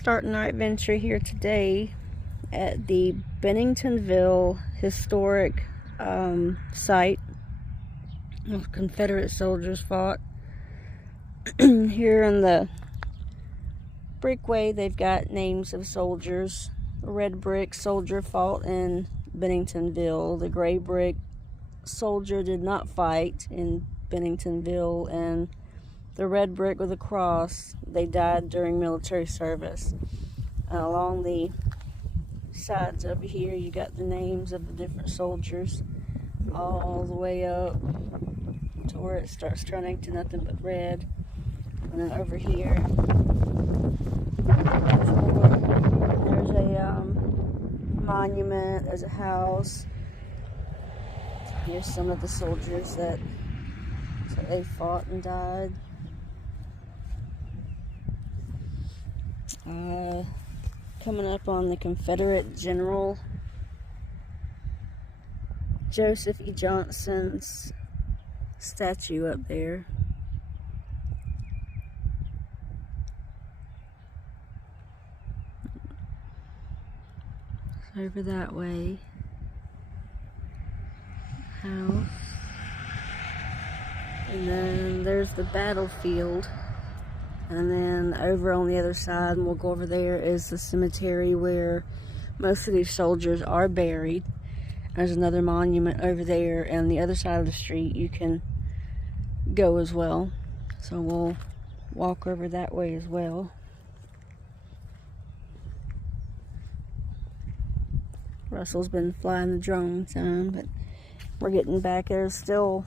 starting our adventure here today at the Bentonville historic site where Confederate soldiers fought. Here in the brickway, they've got names of soldiers. The red brick soldier fought in Bentonville. The gray brick soldier did not fight in Bentonville, and the red brick with a cross, they died during military service. And along the sides over here, you got the names of the different soldiers all the way up to where it starts turning to nothing but red. And then over here, there's a monument, there's a house. Here's some of the soldiers that they fought and died. Coming up on the Confederate General Joseph E. Johnson's statue up there. Over that way. House. And then there's the battlefield. And then over on the other side, and we'll go over there, is the cemetery where most of these soldiers are buried. There's another monument over there, and the other side of the street you can go as well. So we'll walk over that way as well. Russell's been flying the drone some, but we're getting back. There's still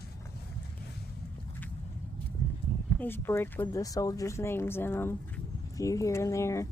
these brick with the soldiers' names in them. A few here and there.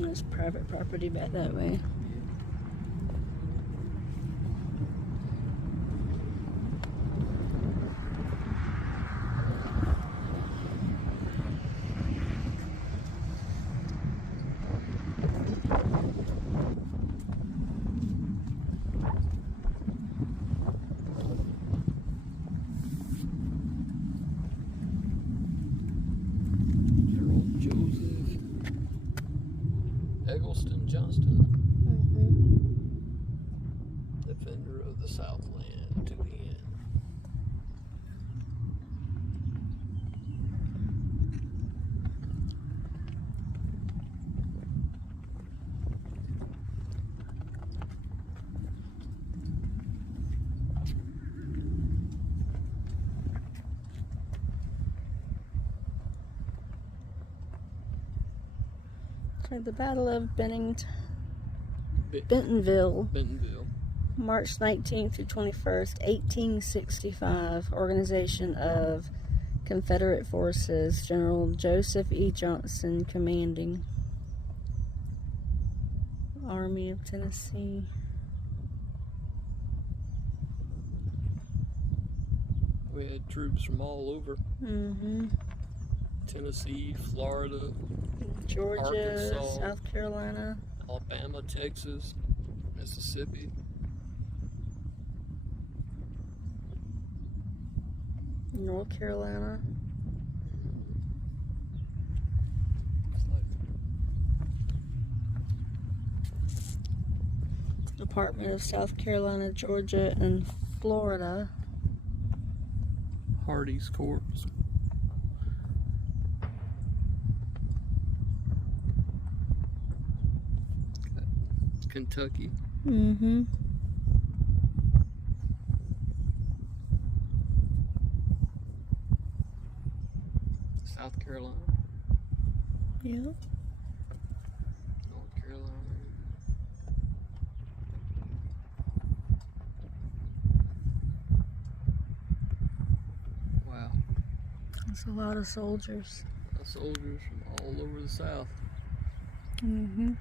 There's private property back that way. Johnston, defender of the Southland to the end. The Battle of Bentonville, March 19th through 21st, 1865. Organization of Confederate Forces, General Joseph E. Johnson commanding. Army of Tennessee. We had troops from all over. Tennessee, Florida, Georgia, Arkansas, South Carolina, Alabama, Texas, Mississippi. North Carolina. Department of South Carolina, Georgia, and Florida. Hardee's Corps. Kentucky. South Carolina. Yeah. North Carolina. That's a lot of soldiers. Soldiers from all over the South. Mm-hmm.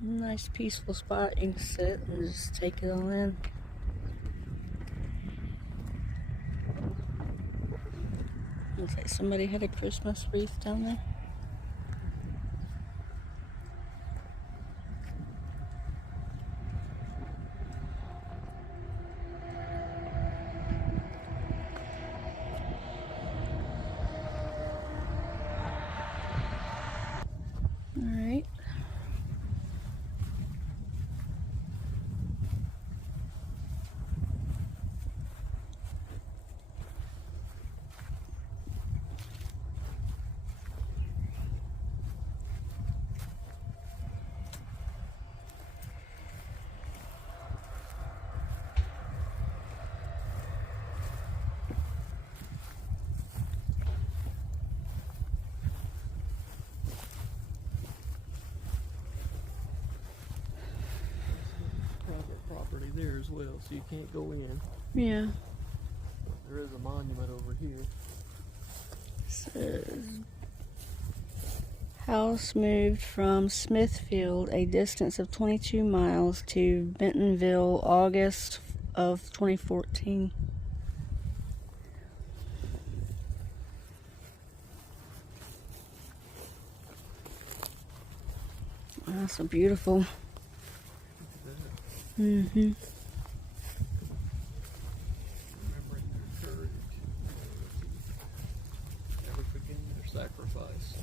Nice peaceful spot you can sit and just take it all in. Looks like somebody had a Christmas wreath down there. Alright. Private property there as well, so you can't go in. Yeah. There is a monument over here. Says house moved from Smithfield, a distance of 22 miles, to Bentonville, August of 2014. That's so beautiful. Look at that. Mm-hmm. Remembering their courage, never forgetting their sacrifice.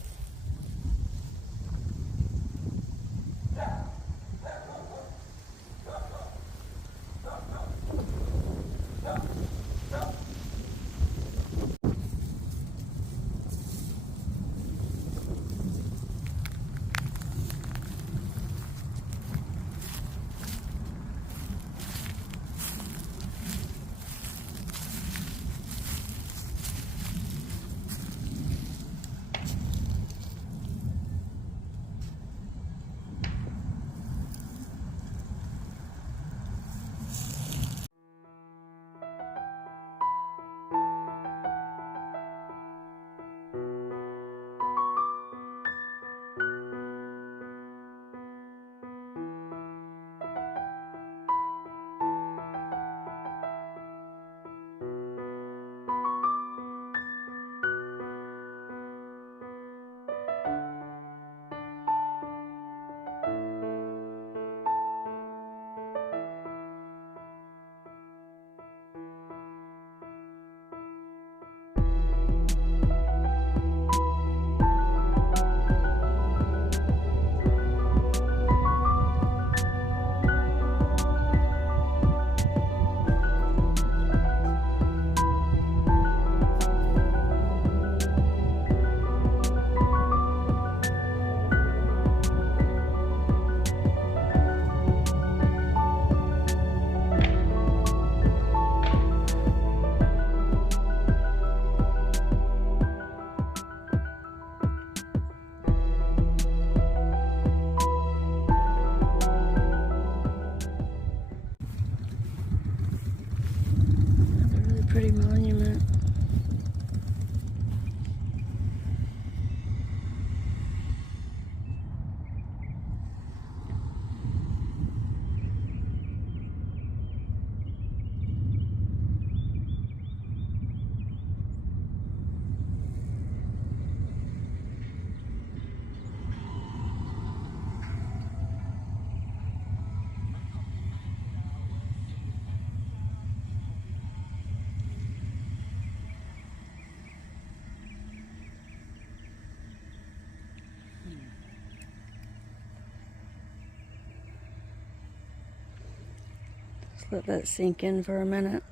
Pretty monument. Just let that sink in for a minute.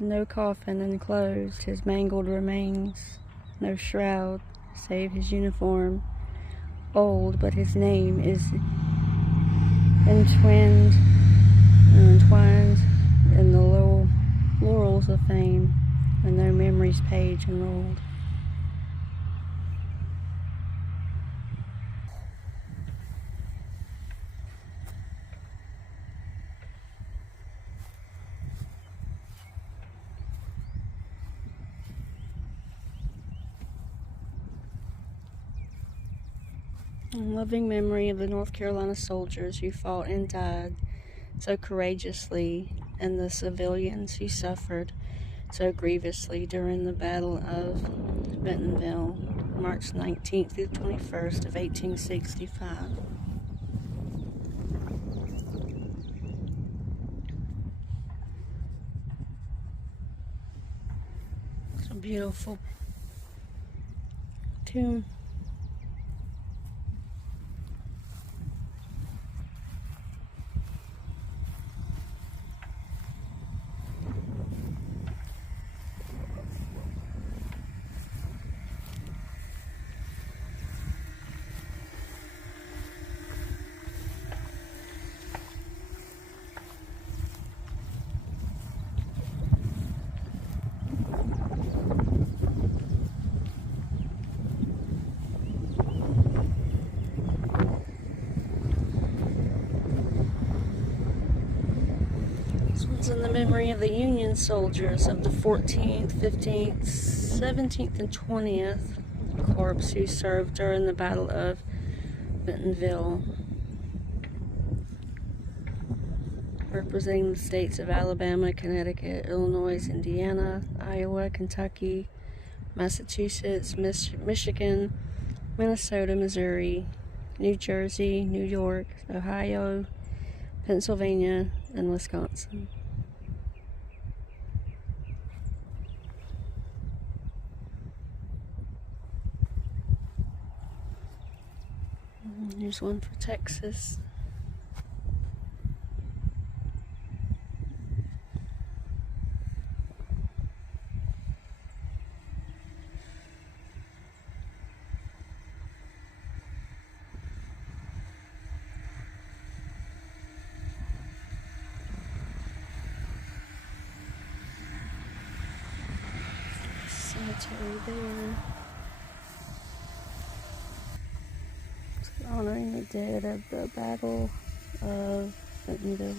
No coffin enclosed his mangled remains, no shroud save his uniform. Old, but his name is entwined in the laurels of fame. and no memories page enrolled. In loving memory of the North Carolina soldiers who fought and died so courageously, and the civilians who suffered so grievously during the Battle of Bentonville, March 19th through 21st of 1865. It's a beautiful tune. This one's in the memory of the Union soldiers of the 14th, 15th, 17th, and 20th Corps who served during the Battle of Bentonville, representing the states of Alabama, Connecticut, Illinois, Indiana, Iowa, Kentucky, Massachusetts, Michigan, Minnesota, Missouri, New Jersey, New York, Ohio, Pennsylvania, and Wisconsin. Here's one for Texas. Cemetery there. Honoring the dead of the Battle of Bentonville.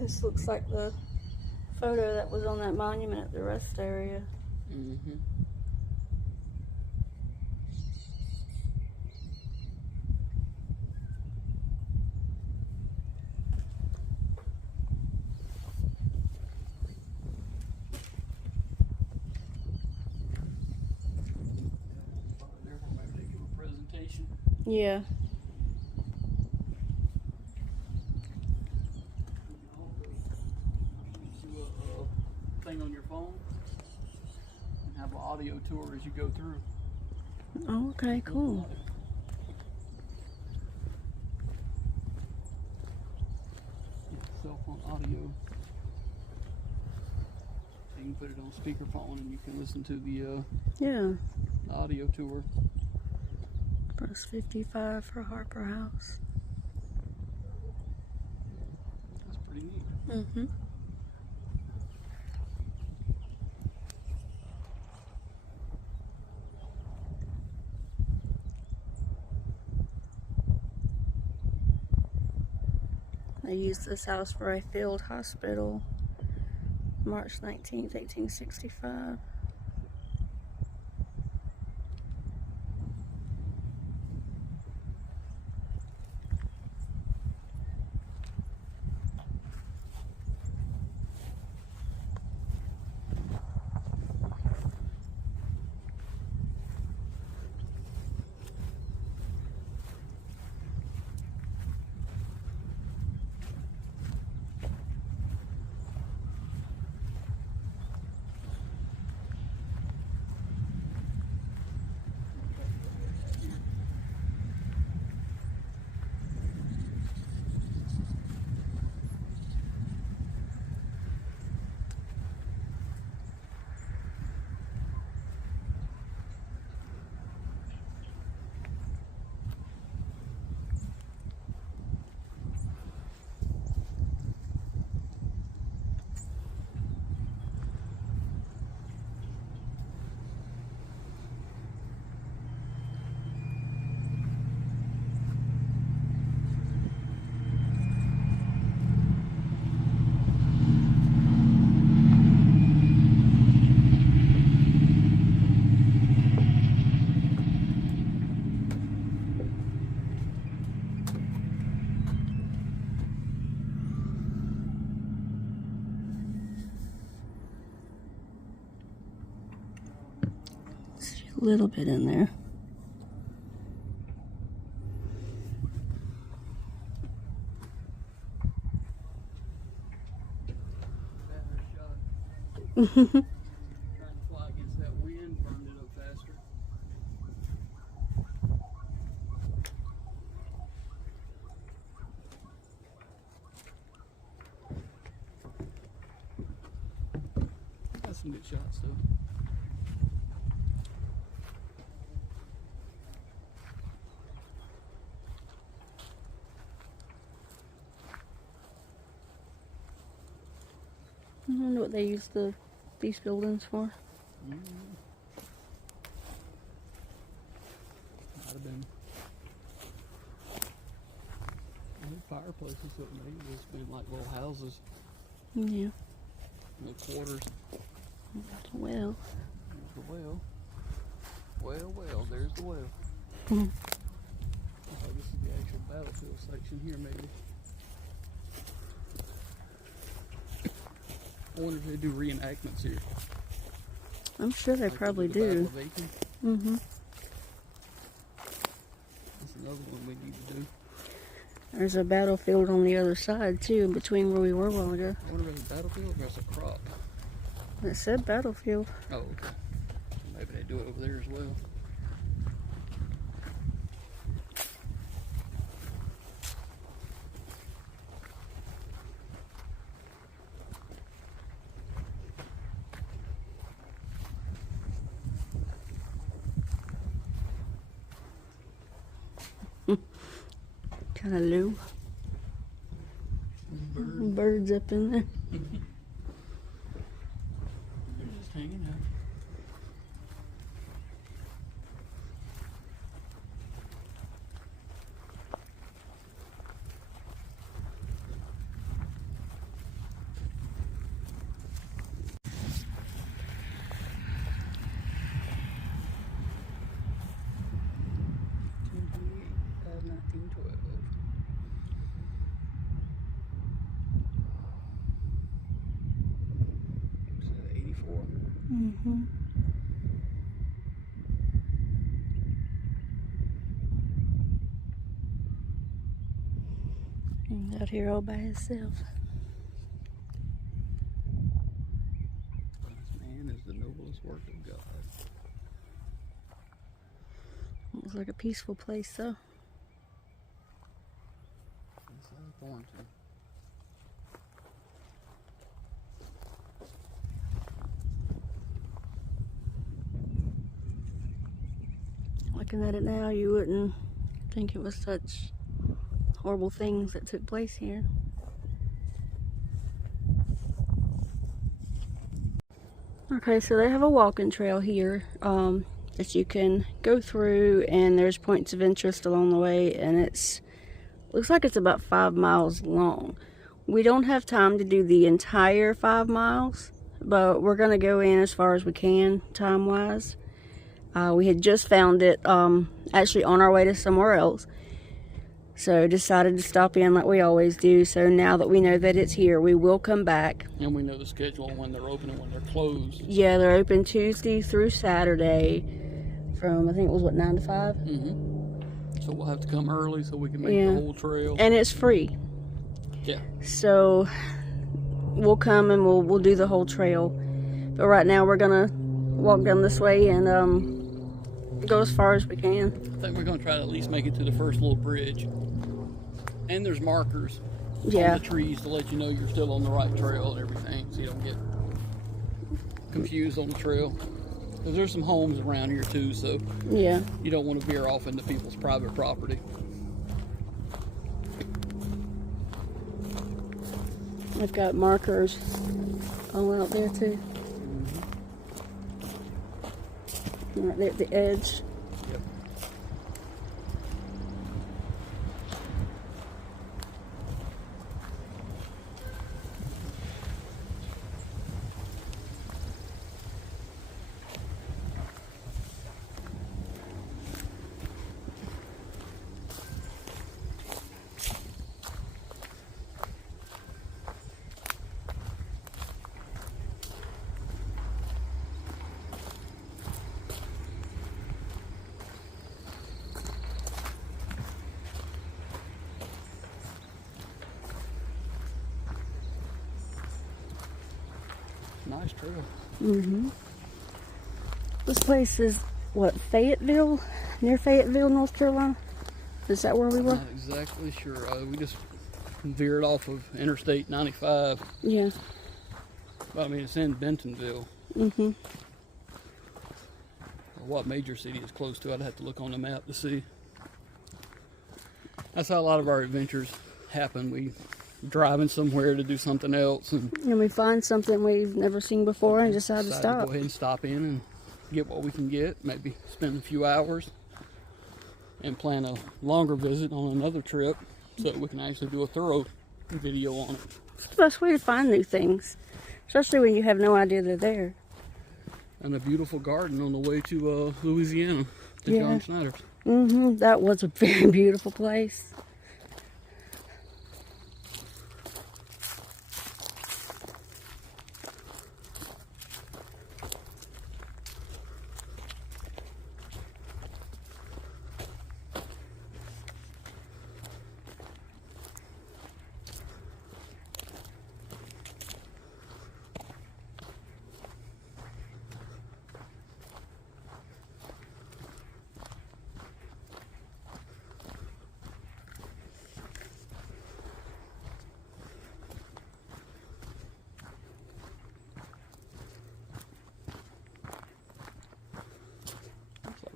This looks like the photo that was on that monument at the rest area. Mm-hmm. Maybe they give a presentation. Yeah. Do a thing on your phone and have an audio tour as you go through. Oh, okay, cool. Cell phone audio. You can put it on speakerphone and you can listen to the Yeah. audio tour. Plus 55 for Harper House. That's pretty neat. Mm-hmm. They used this house for a field hospital, March 19th, 1865. See a little bit in there. Trying to fly against that wind, burned it up faster. Got some good shots though. I wonder what they used these buildings for. Might have been fireplaces, so it may have just been like little houses, Yeah. little quarters. Well. There's the well. Well, there's the well. Hmm. Oh, this is the actual battlefield section here, maybe. I wonder if they do reenactments here. I'm sure they Like probably the Battle do. of Aiken. Mm-hmm. That's another one we need to do. There's a battlefield on the other side, too, in between where we were a while ago. I wonder if it's a battlefield or if it's a crop. It said battlefield. Oh, okay. Maybe they do it over there as well. Kind of low. Birds up in there. They're just hanging out. Mm-hmm. He's out here all by himself. This man is the noblest work of God. Looks like a peaceful place, though. Inside Thornton. Looking at it now, you wouldn't think it was such horrible things that took place here. Okay, so they have a walking trail here that you can go through, and there's points of interest along the way, and looks like it's about 5 miles long. We don't have time to do the entire 5 miles, but we're gonna go in as far as we can time-wise. We had just found it actually on our way to somewhere else, so decided to stop in like we always do. So now that we know that it's here, we will come back. And we know the schedule on when they're open and when they're closed. Yeah, they're open Tuesday through Saturday from, I think it was, what, 9 to 5? Mm-hmm. So we'll have to come early so we can make the whole trail. And it's free. Yeah. So we'll come and we'll do the whole trail. But right now we're gonna walk down this way and go as far as we can. I think we're gonna try to at least make it to the first little bridge. And there's markers on the trees to let you know you're still on the right trail and everything, so you don't get confused on the trail. Because there's some homes around here too, so you don't want to veer off into people's private property. They've got markers all out there too. Right there at the edge. Yep. Nice trail. Mm-hmm. This place is, what, Fayetteville? Near Fayetteville, North Carolina? Is that where we were? Not exactly sure. We just veered off of Interstate 95. Yeah. But I mean, it's in Bentonville. Mm-hmm. Or what major city is close to? I'd have to look on the map to see. That's how a lot of our adventures happen. We driving somewhere to do something else, and we find something we've never seen before and decide to stop. Go ahead and stop in and get what we can get. Maybe spend a few hours and plan a longer visit on another trip so that we can actually do a thorough video on it. It's the best way to find new things, especially when you have no idea they're there. And a beautiful garden on the way to Louisiana, to John Schneider's. Mm-hmm. That was a very beautiful place.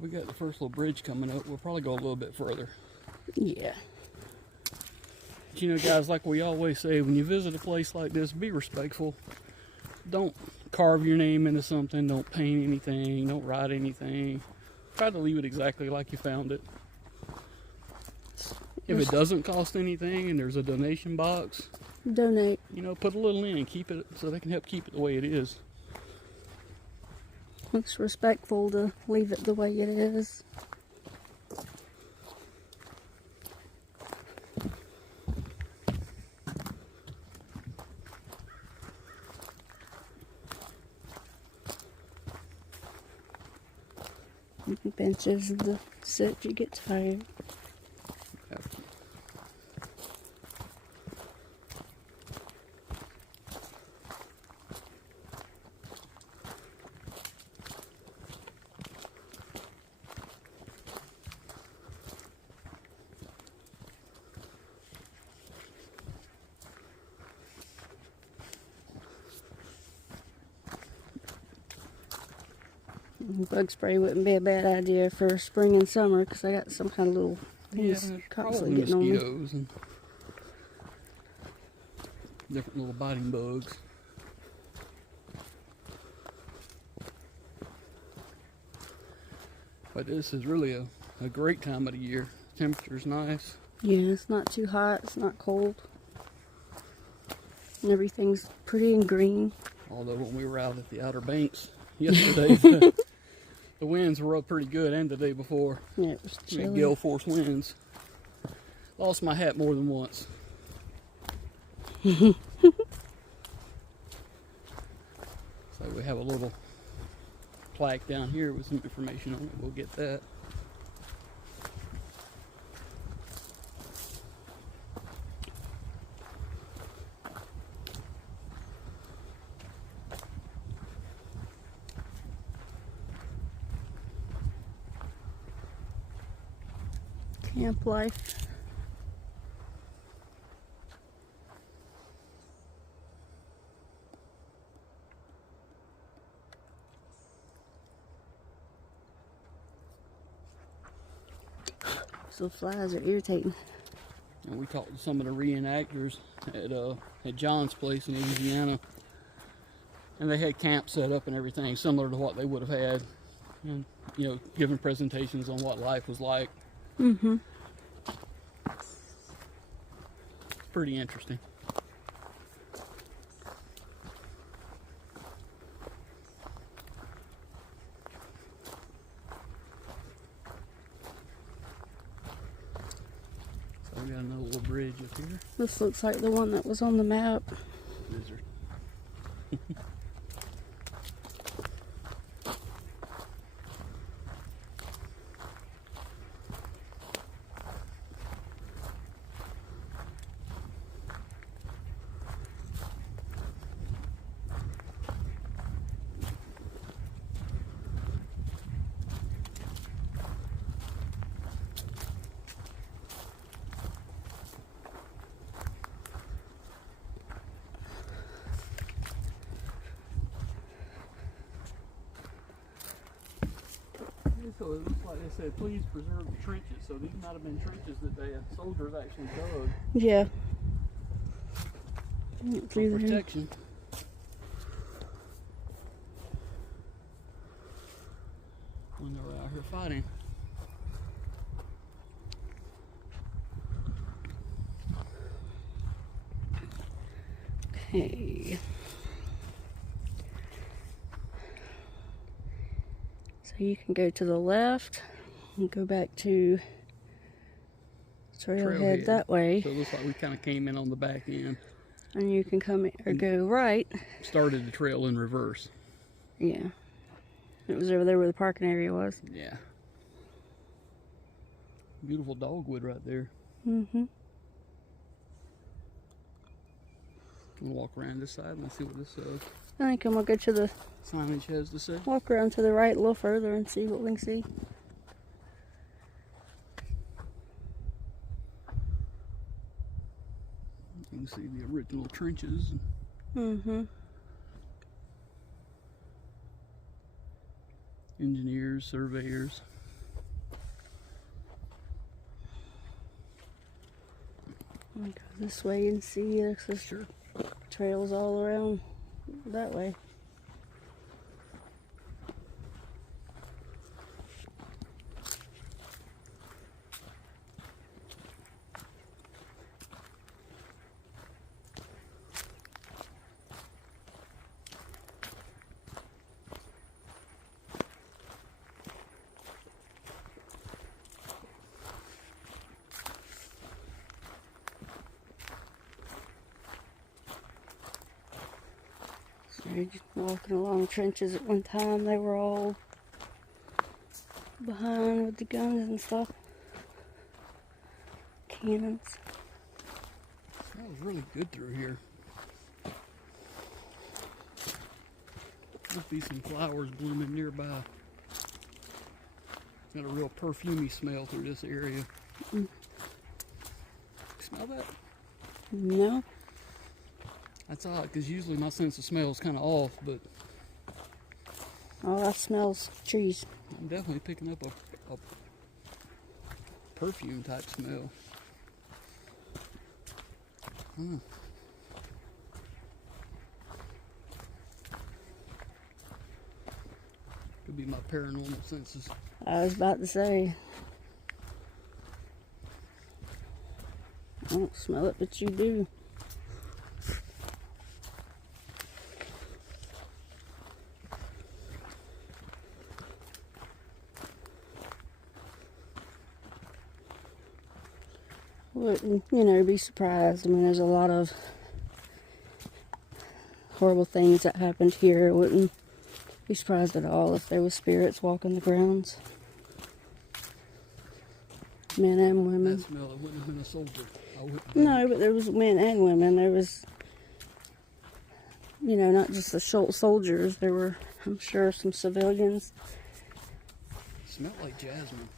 We got the first little bridge coming up. We'll probably go a little bit further. Yeah. But you know, guys, like we always say, when you visit a place like this, be respectful. Don't carve your name into something. Don't paint anything. Don't write anything. Try to leave it exactly like you found it. If it doesn't cost anything and there's a donation box, donate. You know, put a little in and keep it so they can help keep it the way it is. It's respectful to leave it the way it is. Benches to sit if you get tired. Bug spray wouldn't be a bad idea for spring and summer because I got some kind of little things constantly getting on me. Mosquitoes and different little biting bugs. But this is really a great time of the year. Temperature's nice. Yeah, it's not too hot, it's not cold. And everything's pretty and green. Although when we were out at the Outer Banks yesterday, the winds were up pretty good, and the day before. Yeah, it was chilly. Gale force winds. Lost my hat more than once. So we have a little plaque down here with some information on it. We'll get that. Camp life. So flies are irritating. And we talked to some of the reenactors at John's place in Louisiana, and they had camp set up and everything similar to what they would have had, and giving presentations on what life was like. Mm-hmm. Pretty interesting. So we got another little bridge up here. This looks like the one that was on the map. Lizard. So it looks like they said, please preserve the trenches. So these might have been trenches that the soldiers actually dug. Yeah. For protection. When they were out here fighting. Okay. So you can go to the left and go back to Trailhead that way. So it looks like we kind of came in on the back end. And you can come in, or go right. Started the trail in reverse. Yeah. It was over there where the parking area was. Yeah. Beautiful dogwood right there. Mm-hmm. We'll walk around this side and see what this I think I'm going to go to the signage has to say. walk around to the right a little further and see what we can see. You can see the original trenches. Mm-hmm. Engineers, surveyors. Go this way and see. There's trails all around that way. Walking along trenches at one time, they were all behind with the guns and stuff. Cannons. Smells really good through here. Must be some flowers blooming nearby. Got a real perfumey smell through this area. Smell that? No. That's odd, because usually my sense of smell is kind of off, but All I smell is trees. I'm definitely picking up a perfume type smell. Could be my paranormal senses. I was about to say. I don't smell it, but you do. Wouldn't, be surprised. I mean, there's a lot of horrible things that happened here. Wouldn't be surprised at all if there was spirits walking the grounds. Men and women. That smell, it wouldn't have been a soldier. No, but there was men and women. There was, not just the soldiers. There were, I'm sure, some civilians. It smelled like jasmine.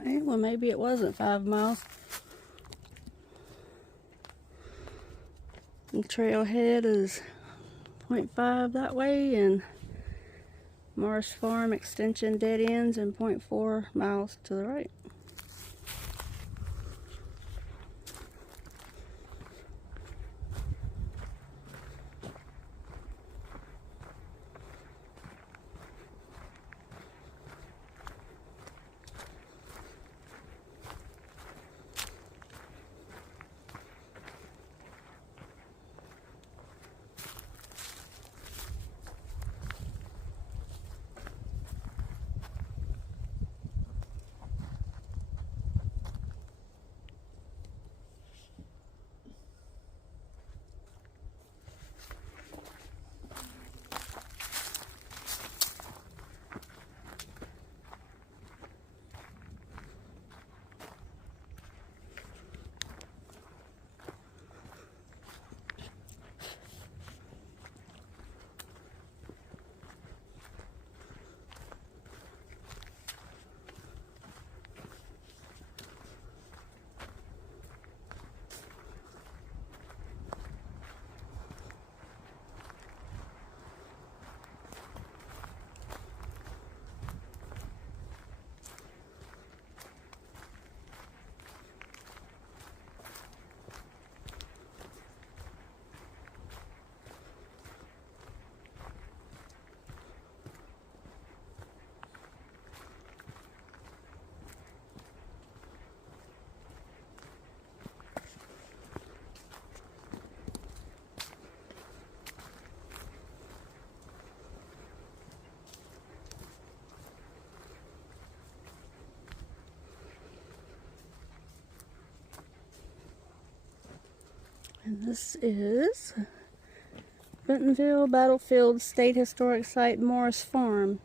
Okay, well, maybe it wasn't 5 miles. The trailhead is 0.5 that way, and Marsh Farm Extension dead ends and 0.4 miles to the right. And this is Bentonville Battlefield State Historic Site, Morris Farm.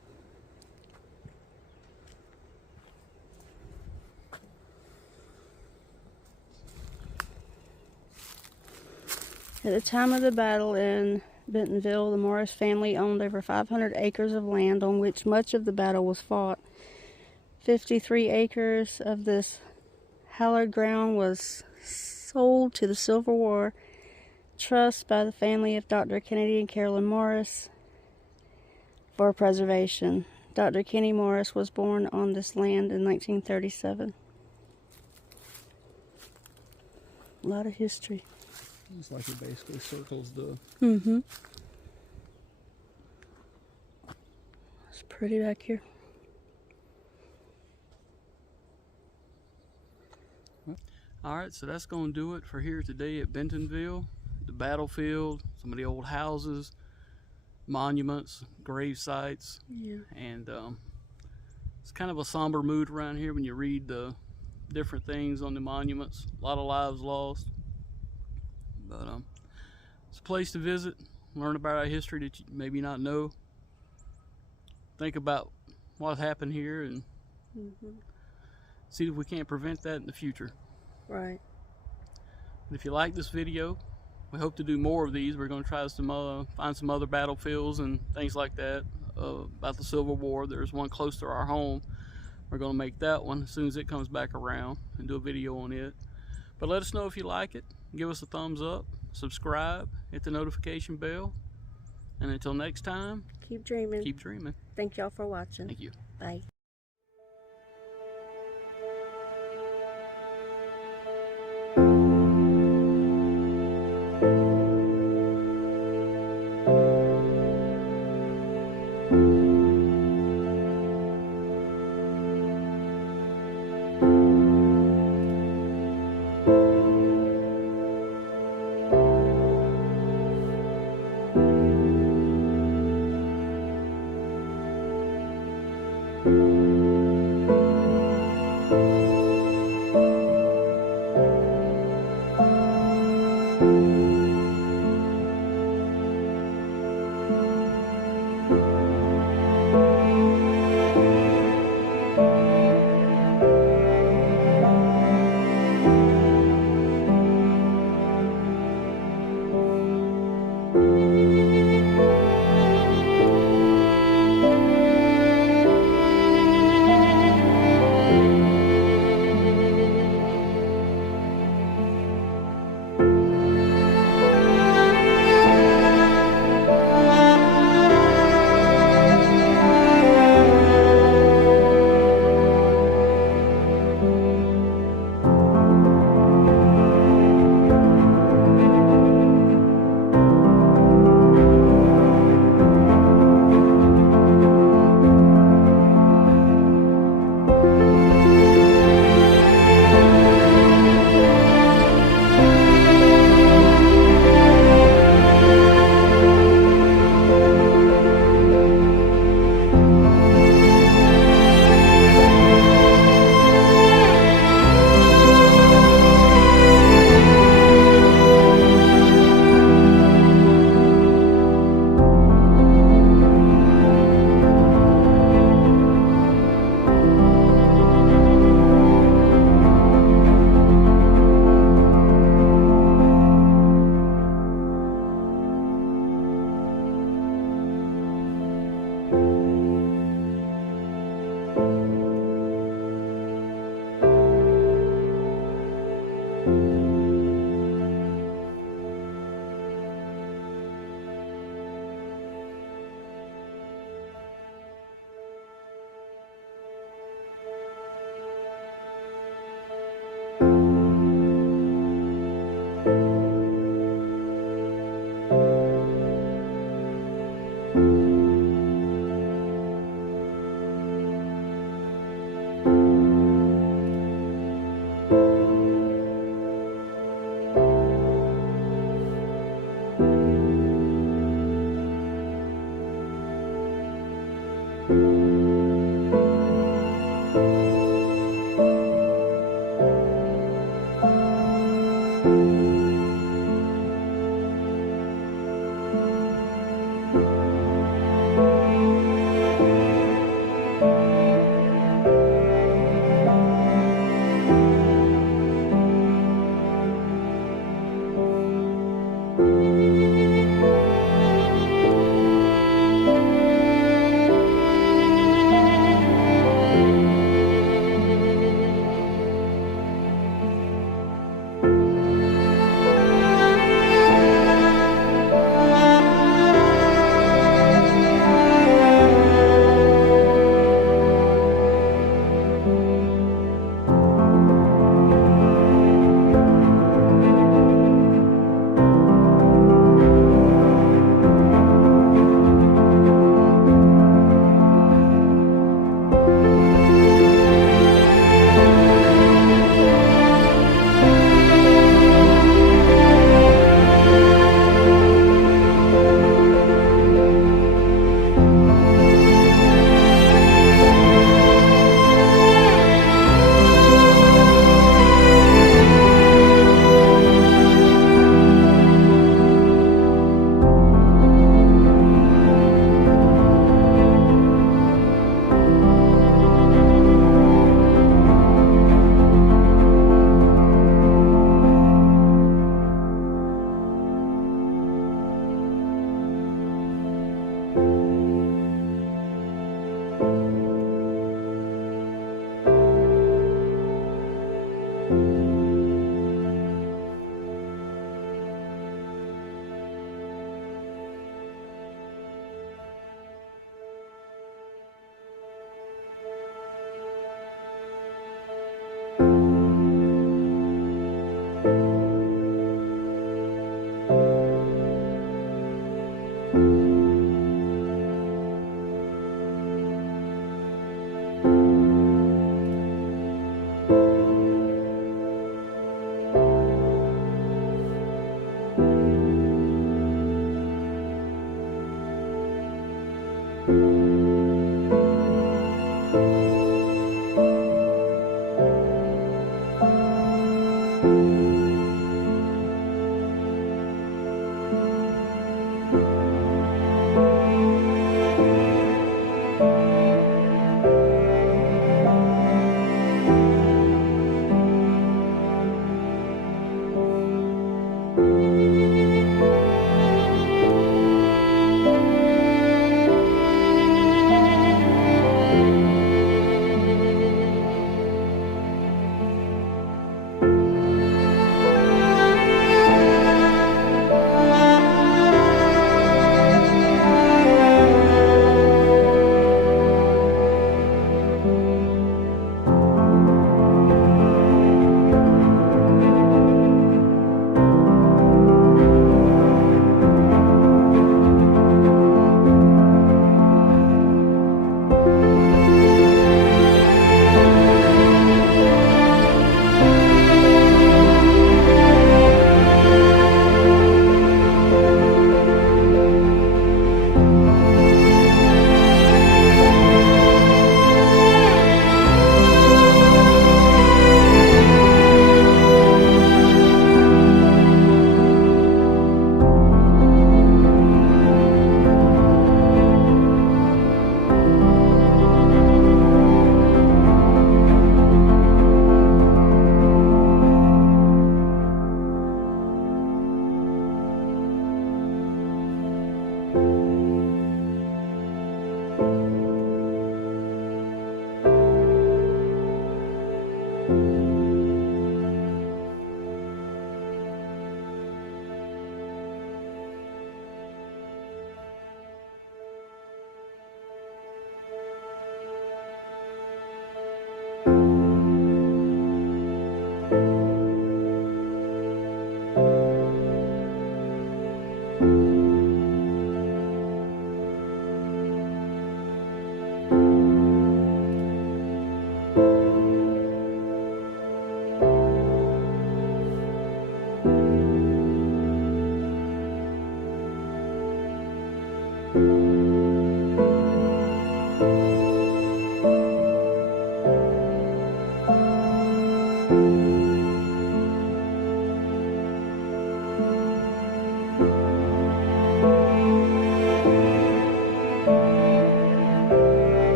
At the time of the battle in Bentonville, the Morris family owned over 500 acres of land on which much of the battle was fought. 53 acres of this hallowed ground was sold to the Civil War Trust by the family of Dr. Kennedy and Carolyn Morris for preservation. Dr. Kenny Morris was born on this land in 1937. A lot of history. It's like it basically circles the... Mm-hmm. It's pretty back here. Alright, so that's going to do it for here today at Bentonville. The battlefield, some of the old houses, monuments, grave sites. Yeah. And it's kind of a somber mood around here when you read the different things on the monuments. A lot of lives lost. But it's a place to visit, learn about our history that you maybe not know. Think about what happened here and see if we can't prevent that in the future. Right. And if you like this video, we hope to do more of these. We're going to try some find some other battlefields and things like that about the Civil War. There's one close to our home. We're going to make that one as soon as it comes back around and do a video on it. But let us know if you like it. Give us a thumbs up, subscribe, hit the notification bell. And until next time, keep dreaming. Keep dreaming. Thank y'all for watching. Thank you. Bye.